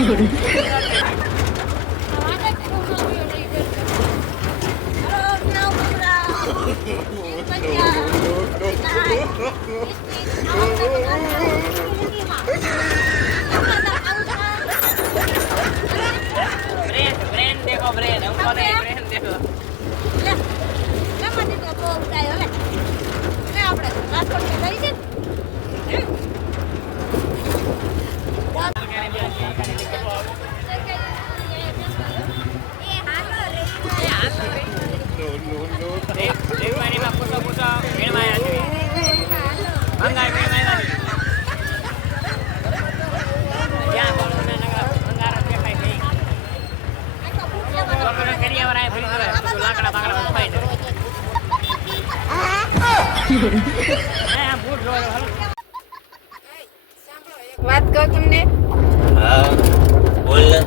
No, no, no, no. લાકડા બાકડા બધું ખાઈ જાય હે આ બૂટ જોવે હાલો વાત કહું તમને હા બોલ ને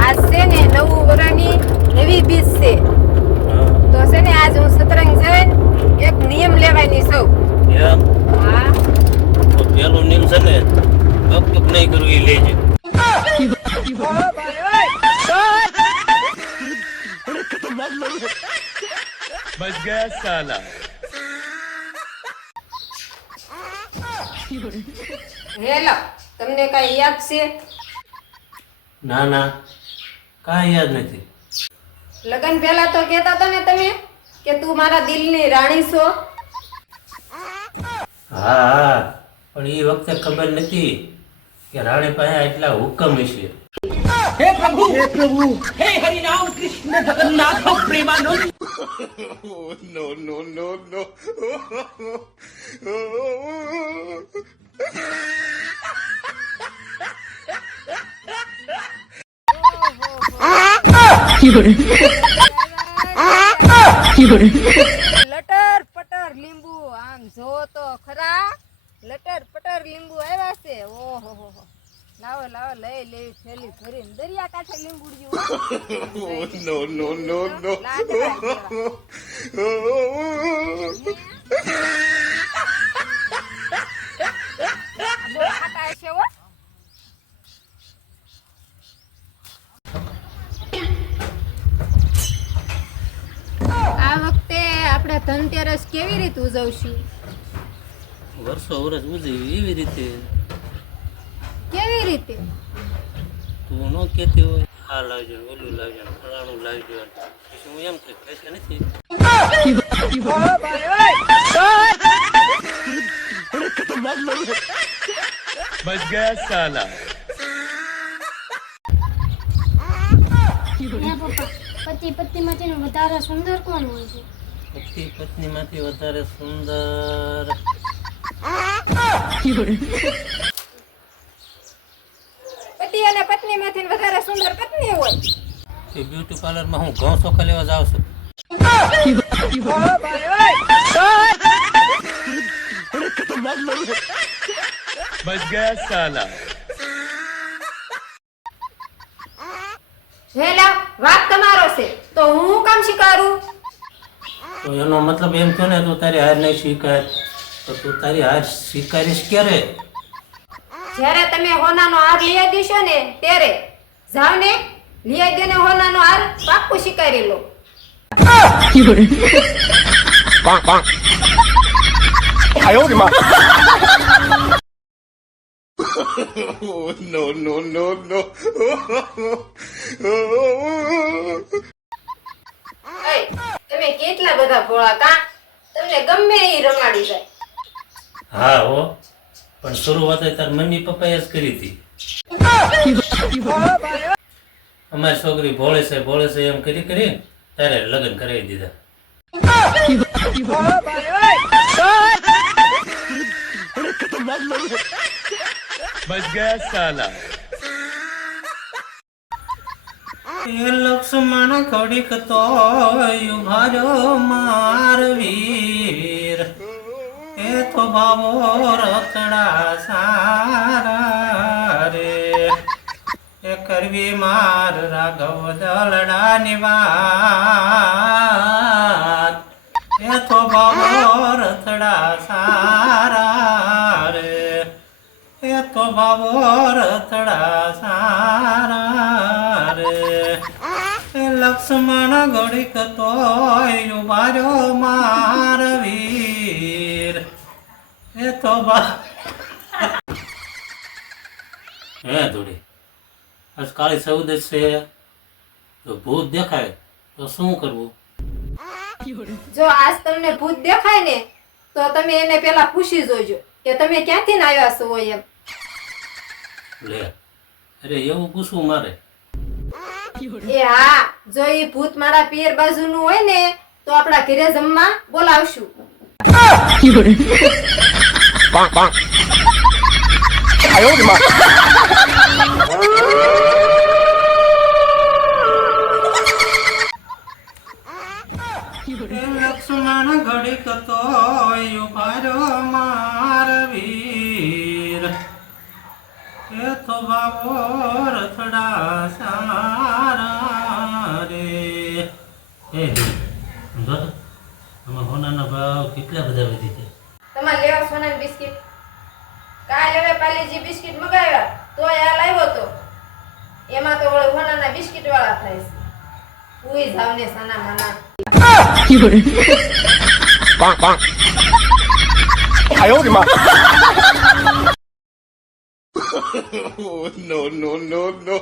આજ છે ને નવું વરાની બીજ છે તો છે ને આજે હું સતરંગ જઈ એક નિયમ લેવાની છું એમ હા. તો પેલો નિયમ છે ને બક બક નહીં કરવી લેજે. બસ ગયા સાલા હેલો તમને કઈ યાદ છે? ના ના કાંઈ યાદ નથી. લગન પહેલા તો કહેતા હતા ને તમે કે તું મારા દિલની રાણી છો. હા હા. પણ એ વખતે ખબર નથી કે રાણી પાસે એટલા હુકમ હશે. no no no no. લટર પટર લીંબુ આમ જો તો ખરા. લટર પટર લીંબુ આવ્યા છે. ઓહો હો હો. લાવો લાવો લઈ લેવી થેલી ભરીને દરિયા કાંઠે લીંબુ નો નો નો no ખાટા હશે હો આ વખતે આપણે ધનતેરસ કેવી રીતે ઉજવશું? વર્ષો વર્ષ ઉજવી એવી રીતે. કેવી રીતે? તું નો કેતી હોય. આ લાવજો ઓલું લાવજો ફલાણું લાવજો. હું એમ કે પૈસા નથી. બસ ગયા સાલા. પતિ પતિ માંથી વધારે સુંદર કોણ હોય છે? પતિ પત્નીમાંથી વધારે સુંદર. પતિ અને પત્નીમાંથી વધારે સુંદર પત્ની હોય. એ બ્યુટી પાર્લરમાં હું ઘઉં ચોખા લેવા જાઉં છું. વાત તમારો છે. તો હું કામ શીખવાડું? તો એનો મતલબ એમ થયો ને તું તારી હાર નહીં સ્વીકાર. તો તું તારી હાર સ્વીકારીશ ક્યારે? જ્યારે તમે હોનાનો હાર લઈ દેશો ને ત્યારે જાવ ને લઈ દેને હોનાનો હાર પાક્કું સ્વીકારી લો. no no no no. અય, તમે કેટલા બધા ભોળા કા? તમને ગમે એ રમાડી જાય. હા હો. પણ શરૂઆત તાર મમ્મી પપ્પાએ જ કરી હતી. અમારી છોકરી ભોળે છે ભોળે છે એમ કરી કરી ત્યારે લગ્ન કરાવી દીધા. બસ ગયા સાલા. લક્ષ્મણ ઘડીક તો યુભારો માર વીર એ તો ભાવો રતડા સારા રે. એ કરવી માર રાઘવ દલડાની વાત. એ તો ભાવો રતડા સારા રે. એ તો ભાવો રતડા સારા લક્ષ્મણ ઘડીક તોય ઉભાર્યો માર વીર એ તો બા હે ધોડી આજ કાળી ચૌદશ છે તો ભૂત દેખાય તો શું કરવું? જો આજ તમને ભૂત દેખાય ને તો તમે એને પેલા પૂછી જોજો કે તમે ક્યાંથી ને આવ્યા છો એમ. લે અરે એવું પૂછવું મારે. એ હા જો એ ભૂત મારા પિયર બાજુનું હોય ને તો આપણા ઘરે જમવા બોલાવશું. લક્ષ્મણ ઘડીક તો ઉભાર્યો માર વીર એ તો બાબો રથડા સારા રે. એ જો તો, હોનાના ભાવ કેટલા બધા વધી છે તમારે લેવા સોનાની બિસ્કિટ? કાલ હવે પાલીજી બિસ્કિટ મગાવ્યા તોય આ લાવ્યો તો. એમાં તો ઓલા હોનાના બિસ્કિટ વાળા થાય છે. ઉઈ જાવ સાના માના Oh, no, no, no, no.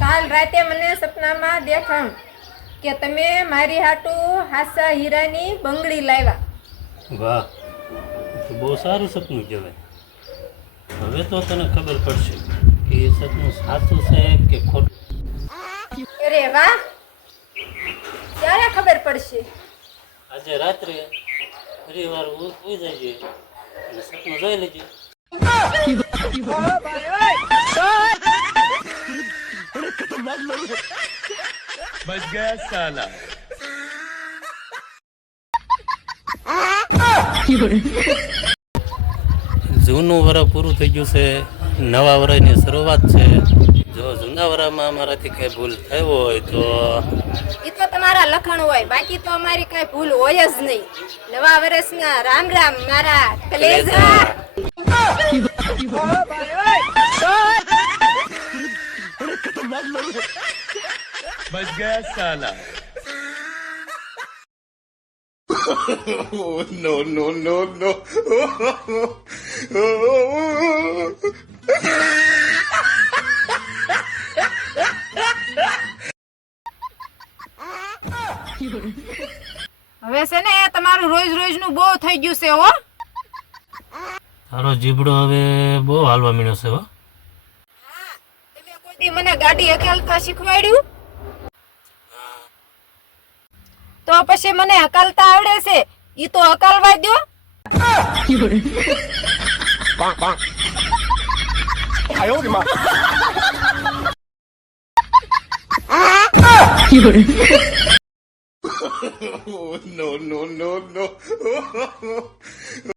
કાલ રાતે મને સપનામાં દેખાણ કે તમે મારી હાટુ હાસા હીરાની બંગડી લાવ્યા. વાહ તો બહુ સારું સપનું કહેવાય. હવે તો તને ખબર પડશે કે એ સપનું સાચું છે કે ખોટું. અરે વાહ ક્યારે ખબર પડશે? આજે રાત્રે બસ ગયા જૂનું વર્ષ પૂરું થઈ ગયું છે. નવા વર્ષની શરૂઆત છે. જો જુનાવરામાં અમારાથી કઈ ભૂલ થઈ હોય તો એ તો તમારા લખણ હોય બાકી તો અમારી કઈ ભૂલ હોય જ નહીં નવા વર્ષના રામ રામ મારા કલેજા બચ ગયા oh, no, no, no, no. હવે છે ને તમારું રોજ રોજનું બહુ થઈ ગયું છે હો. તારો જીબડો હવે બહુ હાલવા મળ્યો છે હો. તમે કોઈ દી મને ગાડી હકાલતા શીખવાડ્યું? તો પછી મને હકાલતા આવડે છે? ઈ તો હકાલવા દો Oh, Oh, no, no, no, no.